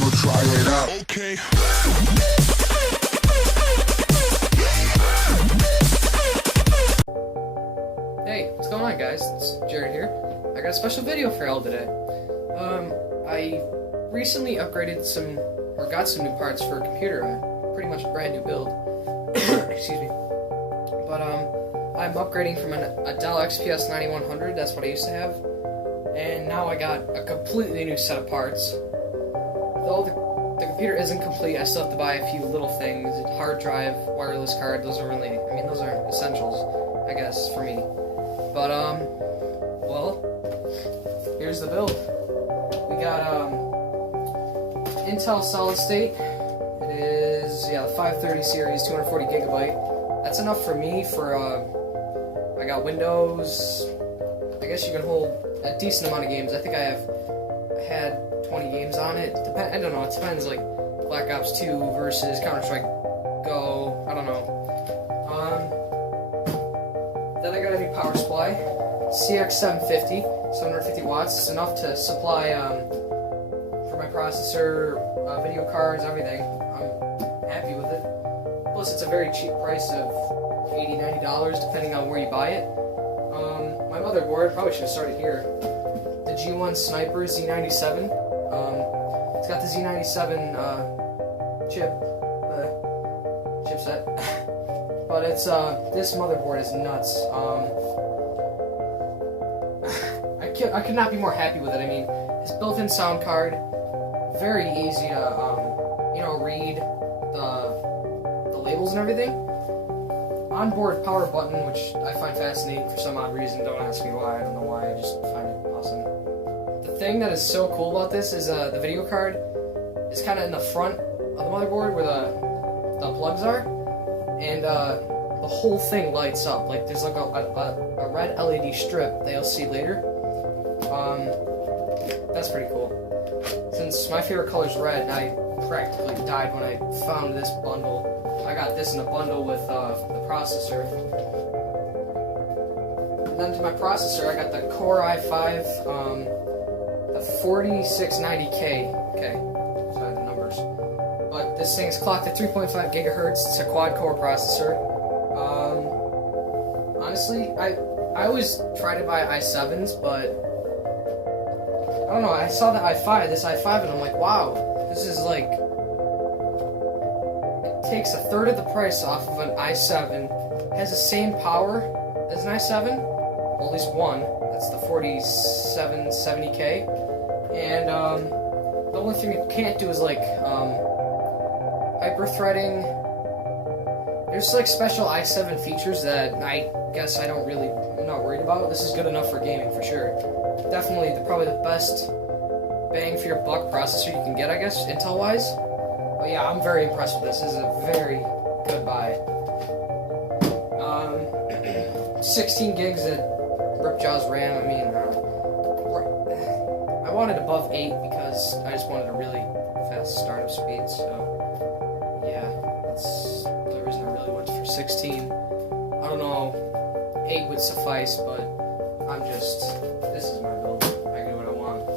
I'ma try it out. Okay. Hey, what's going on, guys? It's Jared here. I got a special video for y'all today. I recently upgraded got some new parts for a computer, pretty much a brand new build. Excuse me. But I'm upgrading from a Dell XPS 9100. That's what I used to have, and now I got a completely new set of parts. Though the computer isn't complete, I still have to buy a few little things: hard drive, wireless card. Those aren't essentials, I guess, for me. But well, here's the build. We got Intel solid state. It is the 530 series, 240 gigabyte. That's enough for me. I got Windows. I guess you can hold a decent amount of games. I think I had 20 games on it. I don't know. It depends. Like Black Ops 2 versus Counter-Strike Go. I don't know. Then I got a new power supply, CX750, 750 watts. It's enough to supply for my processor, video cards, everything. I'm happy with it. Plus, it's a very cheap price of $80, $90, depending on where you buy it. My motherboard, probably should have started here. The G1 Sniper Z97. It's got the Z97 chipset. But it's this motherboard is nuts. I could not be more happy with it. I mean, it's built-in sound card, very easy to read the labels and everything. Onboard power button, which I find fascinating for some odd reason. Don't ask me why. I don't know why. I just find it awesome. The thing that is so cool about this is the video card is kind of in the front of the motherboard where the plugs are. And the whole thing lights up. Like there's like a red LED strip that you'll see later. That's pretty cool. Since my favorite color is red, and I practically died when I found this bundle. I got this in a bundle with the processor. And then to my processor, I got the Core i5, the 4690K. Okay, sorry the numbers. But this thing is clocked at 3.5 gigahertz. It's a quad-core processor. Honestly, I always try to buy i7s, but I don't know. I saw the this i5, and I'm like, wow, this is like, it takes a third of the price off of an i7, has the same power as an i7, well, at least one. That's the 4770K, and the only thing it can't do is like hyper-threading. There's like special i7 features that I guess I'm not worried about. This is good enough for gaming for sure. Definitely probably the best bang for your buck processor you can get, I guess, Intel wise. But yeah, I'm very impressed with this. This is a very good buy. 16 gigs of Ripjaw's RAM. I mean, I wanted above 8 because I just wanted a really fast startup speed. So yeah, that's the reason I really went for 16. I don't know, 8 would suffice, but this is my build. I can do what I want.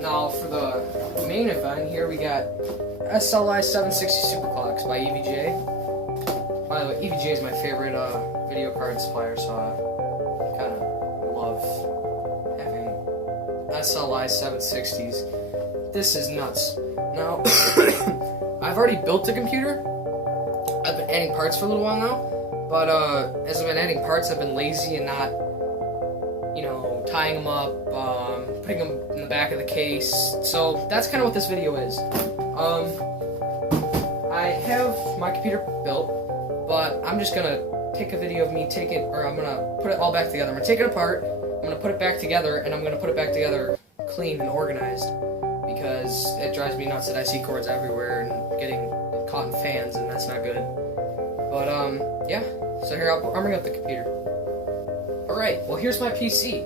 Now, for the main event here, we got SLI 760 Superclocks by EVGA. By the way, EVGA is my favorite video card supplier, so I kind of love having SLI 760s. This is nuts. Now, I've already built the computer. I've been adding parts for a little while now, but as I've been adding parts, I've been lazy and not, tying them up, putting them in the back of the case. So that's kind of what this video is. I have my computer built, but I'm just gonna take a video of me I'm gonna put it all back together. I'm gonna take it apart, I'm gonna put it back together, and I'm gonna put it back together clean and organized, because it drives me nuts that I see cords everywhere and getting caught in fans, and that's not good. But yeah, so here I'll bring up the computer. Alright, well here's my PC.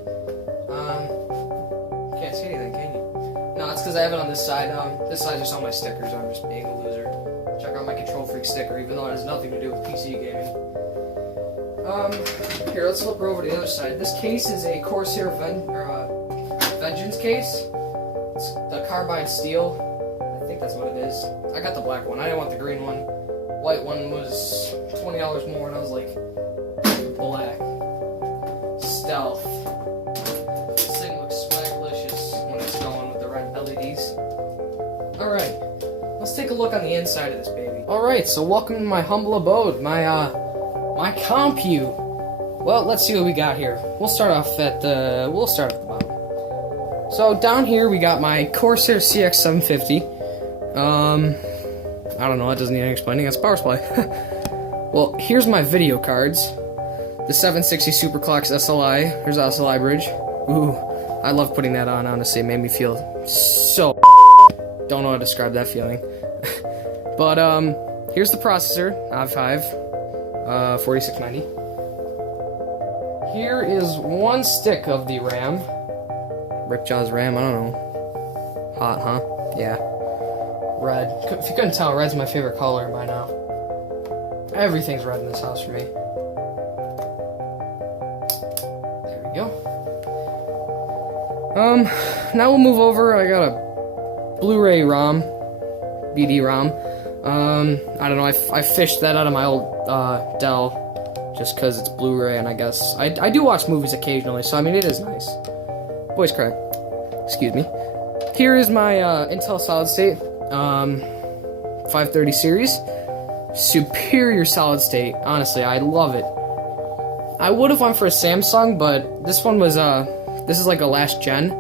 Can't see anything, can you? No, it's because I have it on this side. This side's just all my stickers. I'm just being a loser. Check out my Control Freak sticker, even though it has nothing to do with PC gaming. Here, let's flip over to the other side. This case is a Corsair Vengence case. It's the carbide steel. I think think that's what it is. I got the black one. I didn't want the green one. White one was $20 more, and I was like, black. Stealth. This thing looks swaglicious when it's going with the red LEDs. Alright, let's take a look on the inside of this baby. Alright, so welcome to my humble abode, my compute. Well, let's see what we got here. We'll start off at the bottom. So down here we got my Corsair CX750. I don't know, that doesn't need any explaining, that's power supply. Well, here's my video cards. The 760 Superclocks SLI. Here's the SLI bridge. Ooh, I love putting that on, honestly. It made me feel so don't know how to describe that feeling. But, here's the processor, i5, 4690. Here is one stick of the RAM. Ripjaw's RAM, I don't know. Hot, huh? Yeah. Red. If you couldn't tell, red's my favorite color by now. Everything's red in this house for me. There we go. Now we'll move over. I got a Blu-Ray ROM. BD ROM. I don't know, I fished that out of my old, Dell. Just because it's Blu-ray, and I guess... I do watch movies occasionally, so I mean, it is nice. Voice crack. Excuse me. Here is my, Intel solid state. 530 series. Superior solid state. Honestly, I love it. I would have went for a Samsung, but this one was, this is like a last gen,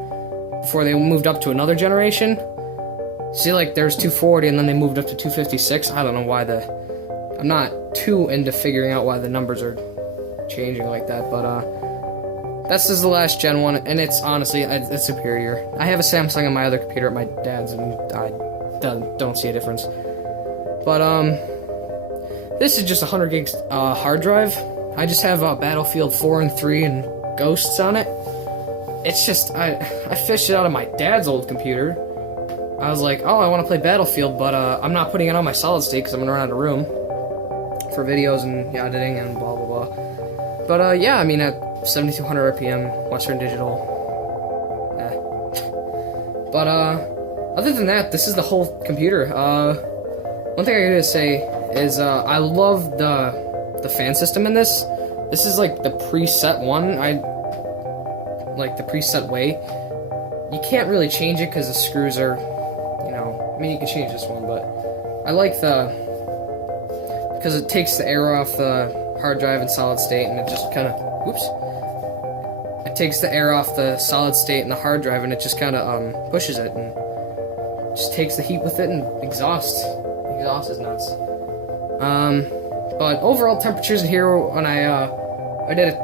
before they moved up to another generation. See, like, there's 240, and then they moved up to 256. I don't know why I'm not too into figuring out why the numbers are changing like that, but, this is the last gen one, and it's, honestly, it's superior. I have a Samsung on my other computer at my dad's, and I don't see a difference. But, this is just a 100 gigs, hard drive. I just have, Battlefield 4 and 3 and Ghosts on it. It's just, I fished it out of my dad's old computer. I was like, oh, I want to play Battlefield, but, I'm not putting it on my solid state because I'm going to run out of room for videos and editing and blah, blah, blah. But, yeah, I mean, at 7200 RPM, Western Digital. But, other than that, this is the whole computer. One thing I gotta say is, I love the fan system in this. This is, like, the preset one. Like, the preset way. You can't really change it because the screws are, you know, I mean, you can change this one, but I like because it takes the air off the hard drive in solid state, and it just kind of, it takes the air off the solid state and the hard drive, and it just kind of, pushes it, and just takes the heat with it, and exhaust is nuts. But overall temperatures in here, when I did a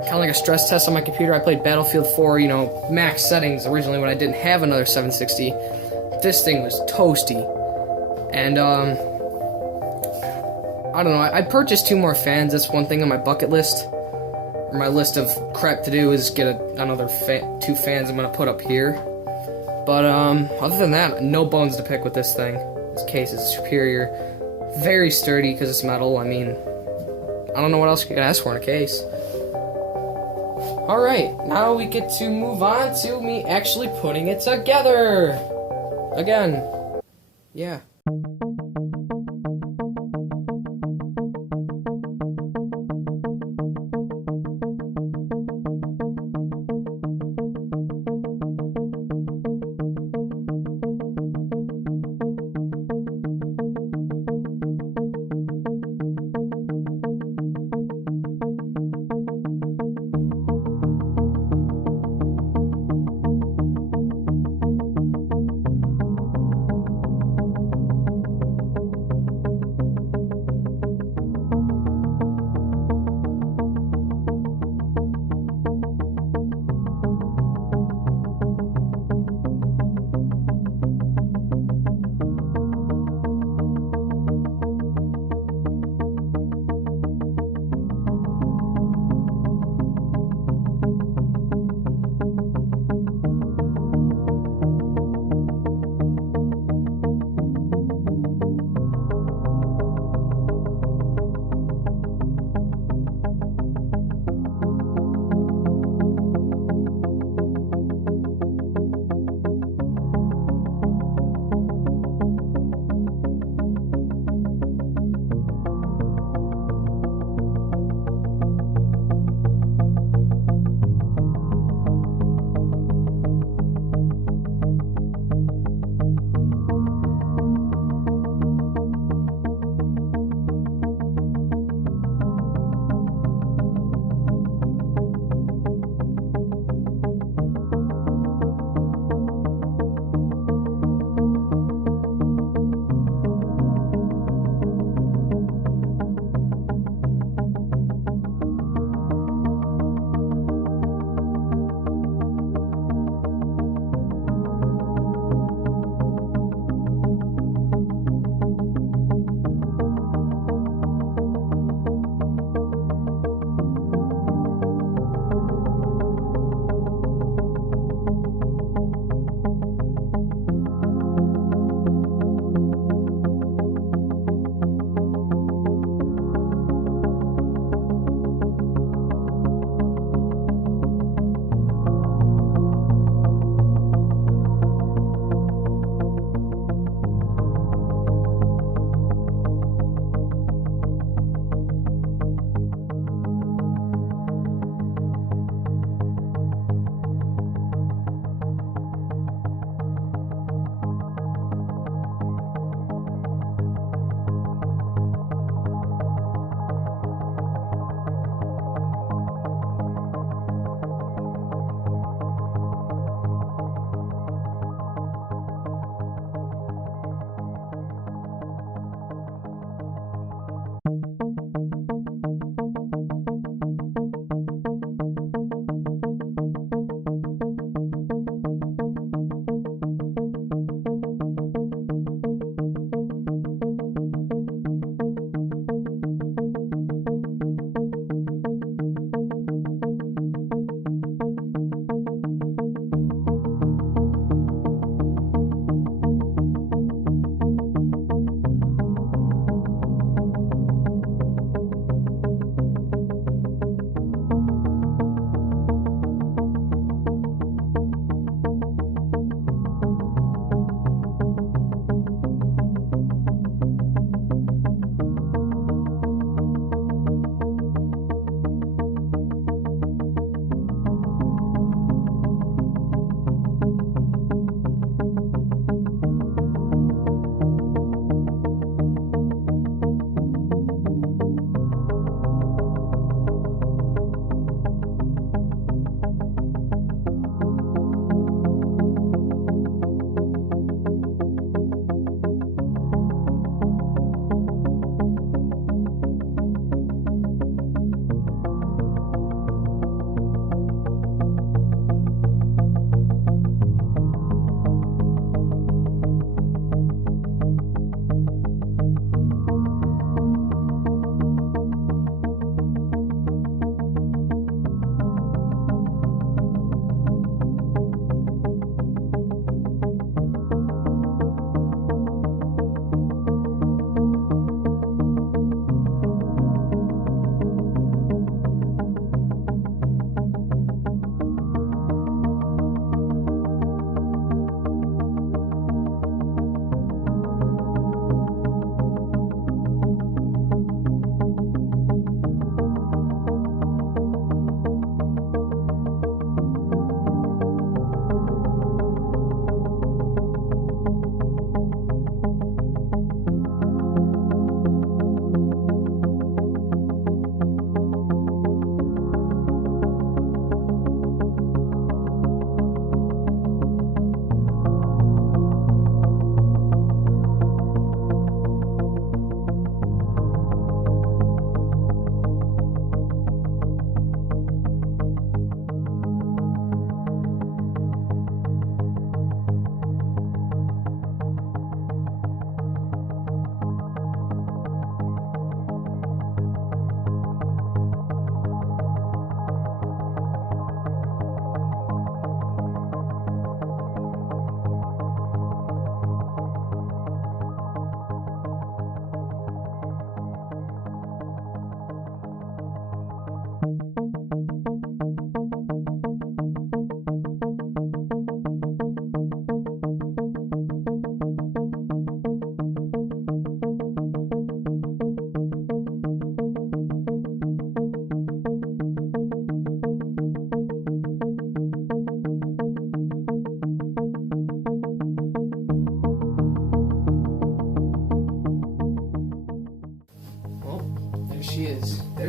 kind of like a stress test on my computer, I played Battlefield 4, you know, max settings originally when I didn't have another 760. This thing was toasty. And, I don't know, I purchased 2 more fans. That's one thing on my bucket list. Or my list of crap to do is get another 2 fans I'm gonna put up here. But, other than that, no bones to pick with this thing. This case is superior. Very sturdy because it's metal. I mean, I don't know what else you could ask for in a case. Alright, now we get to move on to me actually putting it together. Again. Yeah.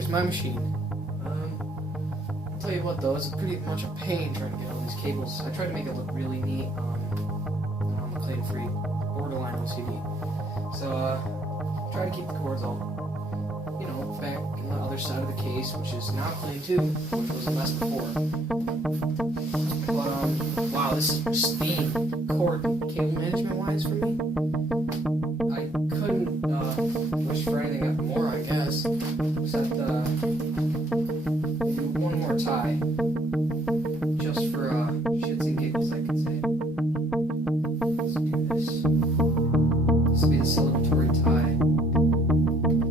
here's my machine. I'll tell you what though, it's pretty much a pain trying to get all these cables. I tried to make it look really neat on the clean-free borderline OCD. So try to keep the cords all, you know, back in the other side of the case, which is now clean too, which was a mess before. But wow, this is pristine cord cable management wise for me. I couldn't wish for anything more, I guess, except maybe one more tie, just for shits and giggles, I could say. Let's do this. This will be the celebratory tie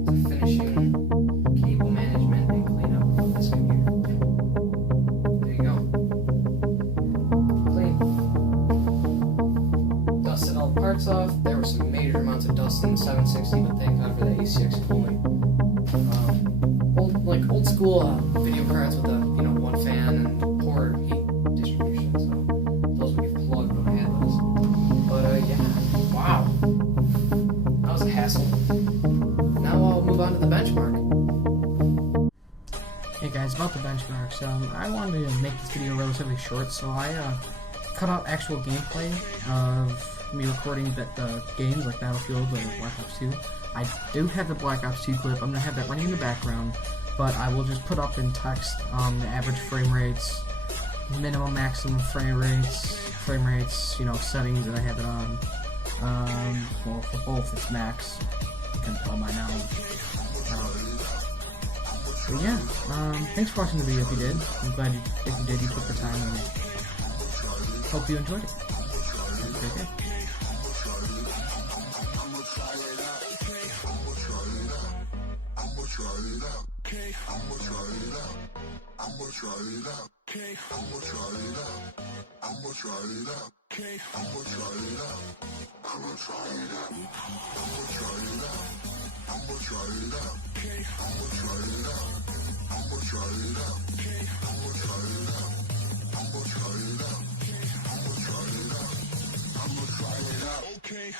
to finishing cable management and cleanup of this computer. There you go. Clean. Dusted all the parts off. There were some major amounts of dust in the 760, but thank God for that ACX cooling. Old school video cards with a one fan and poor heat distribution, so those would get plugged when I had those. But yeah, wow, that was a hassle. Now I'll move on to the benchmark. Hey guys, about the benchmarks, I wanted to make this video relatively short, so I cut out actual gameplay of me recording the games like Battlefield or Black Ops 2. I do have the Black Ops 2 clip. I'm going to have that running in the background, but I will just put up in text the average frame rates, minimum, maximum frame rates, settings that I have it on. Well, for both it's max. You can tell by now. But yeah, thanks for watching the video if you did. I'm glad if you did, you took the time, and hope you enjoyed it. Have a great day. Okay.